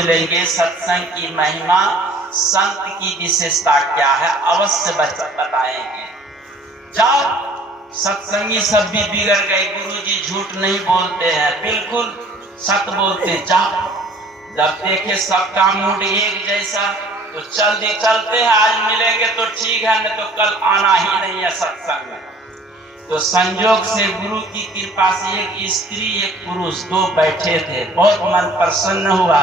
मिलेंगे सत्संग की महिमा, संत की विशेषता क्या है, अवश्य बताएंगे। जाओ, सत्संगी सब भी बिगड़ गए, गुरुजी झूठ नहीं बोलते हैं, बिल्कुल सत्य बोलते। जाओ, जब देखे सबका मूड एक जैसा तो जल्दी चलते हैं, आज मिलेंगे तो ठीक है, नहीं तो कल आना ही नहीं है सत्संग में। तो संयोग से गुरु की कृपा से एक स्त्री एक पुरुष दो बैठे थे, बहुत मन प्रसन्न हुआ।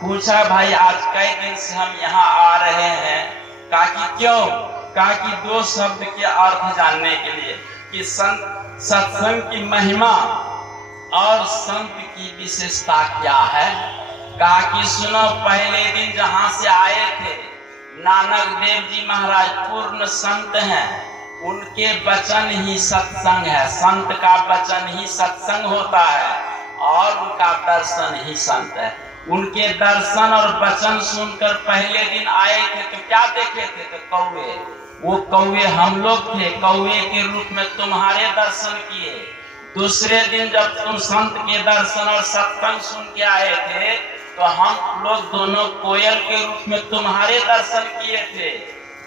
पूछा, भाई आज कई दिन से हम यहाँ आ रहे हैं। कहा कि क्यों? कहा कि दो शब्द के अर्थ जानने के लिए कि सत्संग की महिमा और संत की विशेषता क्या है। कहा कि सुनो, पहले दिन जहां से आए थे नानक देव जी महाराज पूर्ण संत हैं, उनके वचन ही सत्संग है, संत का वचन ही सत्संग होता है और उनका दर्शन ही संत है। उनके दर्शन और वचन सुनकर पहले दिन आए थे तो क्या देखे थे? तो कौवे, वो कौवे हम लोग थे, कौवे के रूप में तुम्हारे दर्शन किए। दूसरे दिन जब तुम संत के दर्शन और सत्संग सुन के आए थे तो हम लोग दोनों कोयल के रूप में तुम्हारे दर्शन किए थे।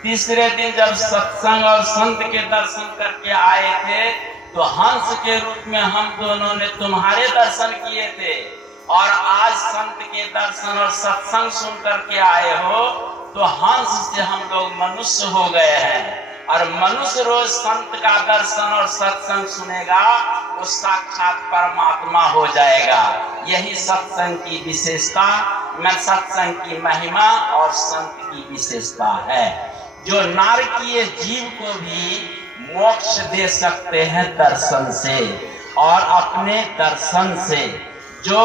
तीसरे दिन जब सत्संग और संत के दर्शन करके आए थे तो हंस के रूप में हम दोनों ने तुम्हारे दर्शन किए थे। और आज संत के दर्शन और सत्संग सुन करके आए हो तो हंस से हम लोग मनुष्य हो गए हैं। और मनुष्य रोज संत का दर्शन और सत्संग सुनेगा, वो साक्षात परमात्मा हो जाएगा। यही सत्संग की विशेषता, मैं सत्संग की महिमा और संत की विशेषता है, जो नारकीय जीव को भी मोक्ष दे सकते हैं दर्शन से। और अपने दर्शन से जो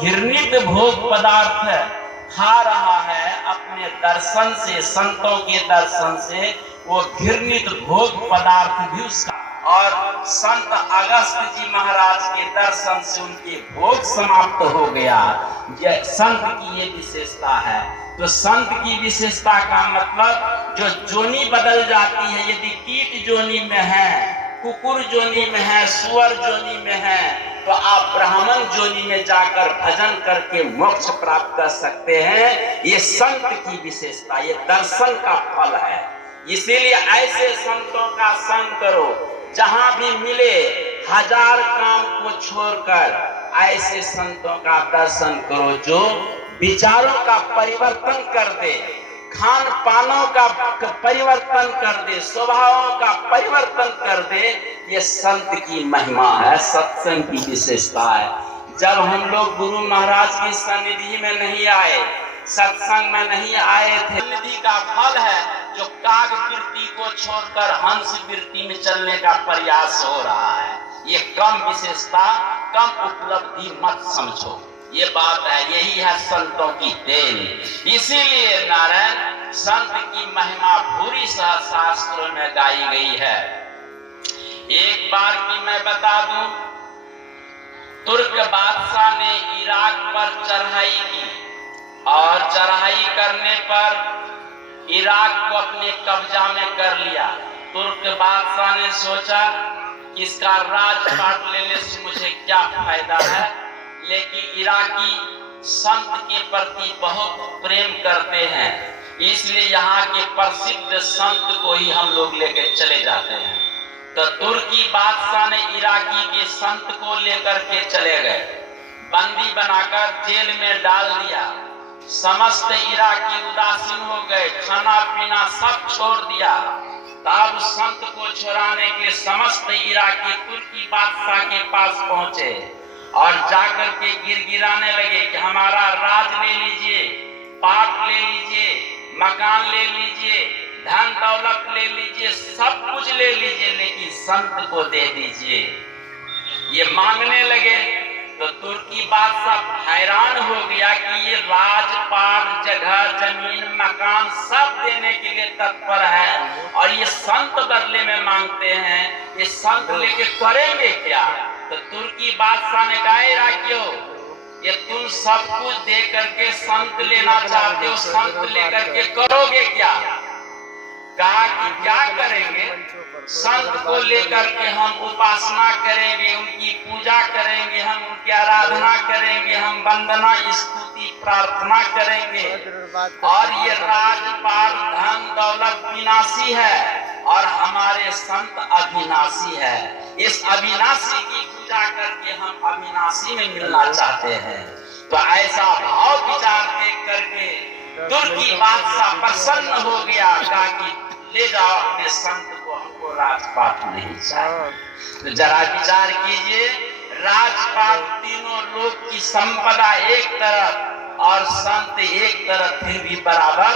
घृणित भोग पदार्थ खा रहा है, अपने दर्शन से, संतों के दर्शन से वो घृणित भोग पदार्थ भी उसका, और संत अगस्त जी महाराज के दर्शन से उनके भोग समाप्त हो गया। यह संत की ये विशेषता है। तो संत की विशेषता का मतलब जो जोनी बदल जाती है, यदि कीट जोनी में है, कुकुर जोनी में है, सुअर जोनी में है, तो आप ब्राह्मण जोनी में जाकर भजन करके मोक्ष प्राप्त कर सकते हैं। ये संत की विशेषता, ये दर्शन का फल है। इसीलिए ऐसे संतों का संग करो, जहां भी मिले हजार काम को छोड़कर ऐसे संतों का दर्शन करो जो विचारों का परिवर्तन कर दे, खान पानों का परिवर्तन कर दे, स्वभावों का परिवर्तन कर दे। ये संत की महिमा है, सत्संग की विशेषता है। जब हम लोग गुरु महाराज की सन्निधि में नहीं आए, सत्संग में नहीं आए थे, सन्निधि का फल है जो काग वृत्ति को छोड़कर हंस वृत्ति में चलने का प्रयास हो रहा है। ये कम विशेषता, कम उपलब्धि मत समझो, ये बात है। यही है संतों की देन। इसीलिए नारायण संत की महिमा पूरी शास्त्रों में गाई गई है। एक बार की मैं बता दूं, तुर्क बादशाह ने इराक पर चढ़ाई की और चढ़ाई करने पर इराक को अपने कब्जा में कर लिया। तुर्क बादशाह ने सोचा कि इसका राजपाट लेने से मुझे क्या फायदा है, लेकिन इराकी संत के प्रति बहुत प्रेम करते हैं, इसलिए यहाँ के प्रसिद्ध संत को ही हम लोग लेकर चले जाते हैं। तो तुर्की बादशाह ने इराकी के संत को लेकर के चले गए, बंदी बनाकर जेल में डाल दिया। समस्त इराकी उदासीन हो गए, खाना पीना सब छोड़ दिया। तब संत को छुड़ाने के लिए समस्त इराकी तुर्की बादशाह के पास पहुंचे और जाकर के गिड़गिड़ाने लगे कि हमारा राज ले लीजिए, पाट ले लीजिए, मकान ले लीजिए, धन दौलत ले लीजिए, सब कुछ ले लीजिए, लेकिन संत को दे दीजिए। ये मांगने लगे तो तुर्की बादशाह हैरान हो गया कि ये राजपाट, जगह, जमीन, मकान सब देने के लिए तत्पर है और ये संत बदले में मांगते हैं। ये संत लेके करेंगे क्या? तो तुर्की बादशाह ने कहा, इराकियों, ये तुम सब कुछ दे करके संत लेना चाहते हो, संत लेकर के करोगे क्या? कहा कि क्या करेंगे? संत को लेकर के हम उपासना करेंगे, उनकी पूजा करेंगे, हम उनकी आराधना करेंगे, हम वंदना स्तुति प्रार्थना करेंगे। और ये राजपाट धन दौलत विनाशी है और हमारे संत अविनाशी है। इस अविनाशी की पूजा करके हम अविनाशी में मिलना चाहते हैं। तो ऐसा भाव विचार देख करके तुर्की बादशाह प्रसन्न हो गया, कहा कि ले जाओ अपने संत को, हमको राजपाट नहीं चाहिए। तो जरा विचार कीजिए, राजपाट तीनों लोक की संपदा एक तरफ और संत एक तरफ, फिर भी बराबर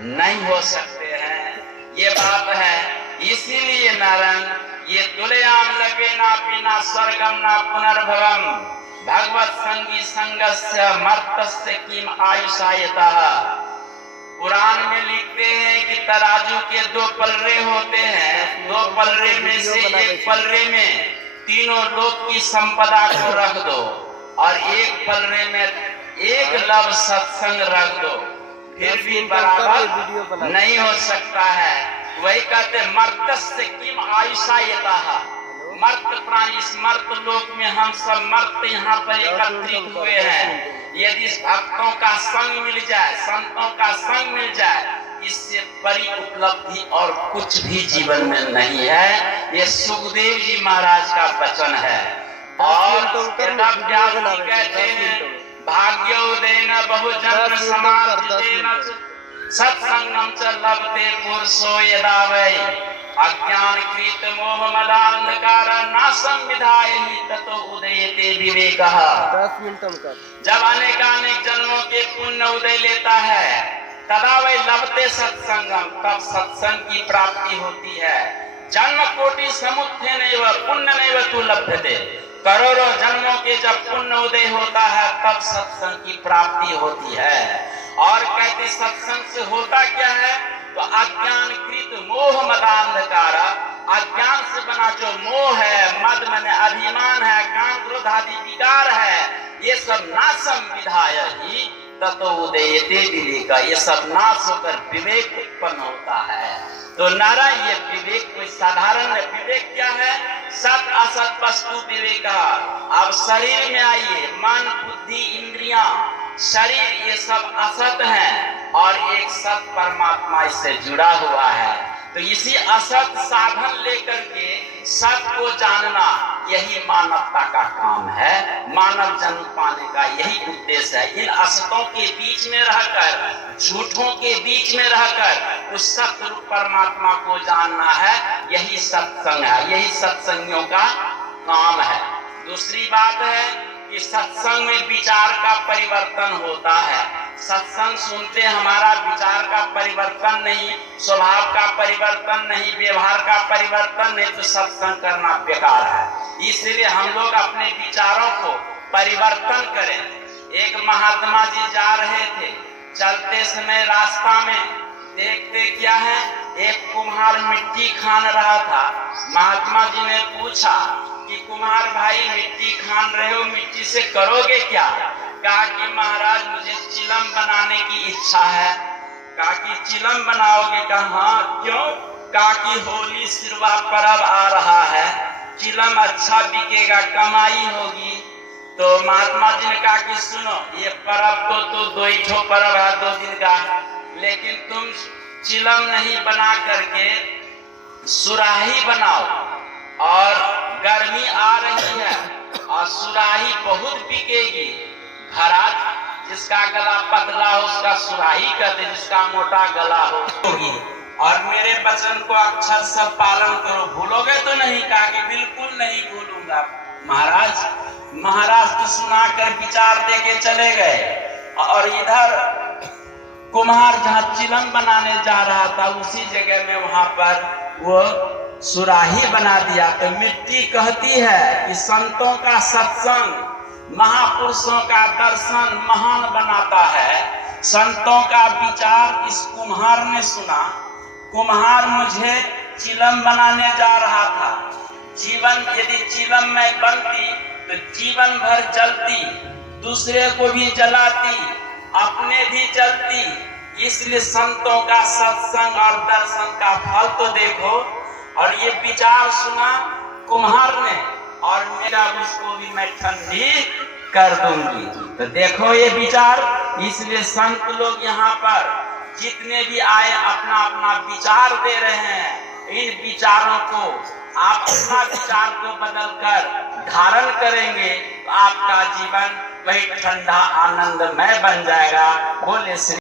नहीं हो सकते हैं। ये बात है। इसीलिए नारायण ये तुलयाम लगे ना पिना स्वर्गम ना पुनर्भवम भगवत संगी संगस्य मर्तस्य किम आयुषायतः। पुराण में लिखते हैं कि तराजू के दो पलरे होते हैं, दो पलरे में से एक पलरे में तीनों लोक की संपदा को रख दो और एक पलरे में एक लव सत्संग रख दो, फिर भी बराबर नहीं हो सकता है। वही कहते मर्तस्य किम आयुषायतः। मर्त प्राणी, इस मर्त लोक में हम सब मर्त यहाँ पर एकत्रित हुए हैं। यदि भक्तों का संग मिल जाए, संतों का संग मिल जाए, इससे बड़ी उपलब्धि और कुछ भी जीवन में नहीं है। ये सुखदेव जी महाराज का वचन है। और कहते हैं भाग्योदयेन बहुजन्म समार्जितेन सत्संगम च लभते पुरुषो यदा वै अज्ञान कृत मोह मदांधकार नाशम विधायहि ततो उदयते विवेकः। जब अनेकानेक जन्मों के पुण्य उदय लेता है, तदा वै लभते सत्संगम, तब सत्संग की प्राप्ति होती है। जन्म कोटि समुत्थेनैव पुण्यनैव तु लभ्यते। करोड़ों जन्मों के जब पुण्य उदय होता है तब सत्संग की प्राप्ति होती है। और कहते सत्संग से होता क्या है, तो अज्ञान कृत मोह मदांधकार, अज्ञान से बना जो मोह है, मद माने अभिमान है, काम क्रोध आदि विकार है, ये सब नाशम विधायहि ततो उदयते विवेक। ये सब नाश होकर विवेक उत्पन्न होता है। तो नारायण ये विवेक कोई साधारण विवेक क्या है, सत असत वस्तु विवेक। अब शरीर में आइए, मन बुद्धि इंद्रियां शरीर ये सब असत हैं और एक सत परमात्मा इससे जुड़ा हुआ है। तो इसी असत साधन लेकर के सत को जानना यही मानवता का काम है। मानव जन्म पाने का यही उद्देश्य है। इन असतों के बीच में रहकर, झूठों के बीच में रहकर उस सत्य रूप परमात्मा को जानना है, यही सत्संग है, यही सत्संगियों का काम है। दूसरी बात है कि सत्संग में विचार का परिवर्तन होता है। सत्संग सुनते हमारा विचार का परिवर्तन नहीं, स्वभाव का परिवर्तन नहीं, व्यवहार का परिवर्तन नहीं, तो सत्संग करना बेकार है। इसलिए हम लोग अपने विचारों को परिवर्तन करें। एक महात्मा जी जा रहे थे, चलते समय रास्ता में देखते क्या है, एक कुम्हार मिट्टी खान रहा था। महात्मा जी ने पूछा कि कुम्हार भाई मिट्टी खान रहे हो, मिट्टी से करोगे क्या? कहा कि महाराज मुझे चिलम बनाने की इच्छा है। कहा कि चिलम बनाओगे? कहा हाँ, क्यों? कहा कि होली सिरवा पर्व आ रहा है, चिलम अच्छा बिकेगा, कमाई होगी। तो महात्मा जी ने कहा कि सुनो, ये पर्व तो दो ही ठो पर्व है, 2 दिन का, लेकिन तुम चिलम नहीं बना करके सुराही बनाओ। और गर्मी आ रही है और सुराही बहुत बिकेगी। घरात जिसका गला पतला हो उसका सुराही कहते, जिसका मोटा गला होगी। और मेरे वचन को अक्षर सब पालन करो, भूलोगे तो नहीं? कहा कि बिल्कुल नहीं भूलूंगा महाराज तो सुनाकर विचार दे के चले गए। और इधर कुम्हार जहाँ चिलम बनाने जा रहा था, उसी जगह में वहां पर वो सुराही बना दिया। तो मिट्टी कहती है कि संतों का सत्संग, महापुरुषों का दर्शन महान बनाता है। संतों का विचार इस कुम्हार ने सुना। कुम्हार मुझे चिलम बनाने जा रहा था। जीवन यदि चिलम में बनती तो जीवन भर जलती, दूसरे को भी जलाती, अपने भी जलती। इसलिए संतों का सत्संग और दर्शन का फल तो देखो। और ये विचार सुना कुम्हार ने, और मेरा उसको भी मैं ठंडी कर दूंगी। तो देखो ये विचार, इसलिए संत लोग यहाँ पर जितने भी आए अपना अपना विचार दे रहे हैं। इन विचारों को आप अपना विचार को बदलकर धारण करेंगे तो आपका जीवन वही ठंडा आनंदमय बन जाएगा। बोले श्री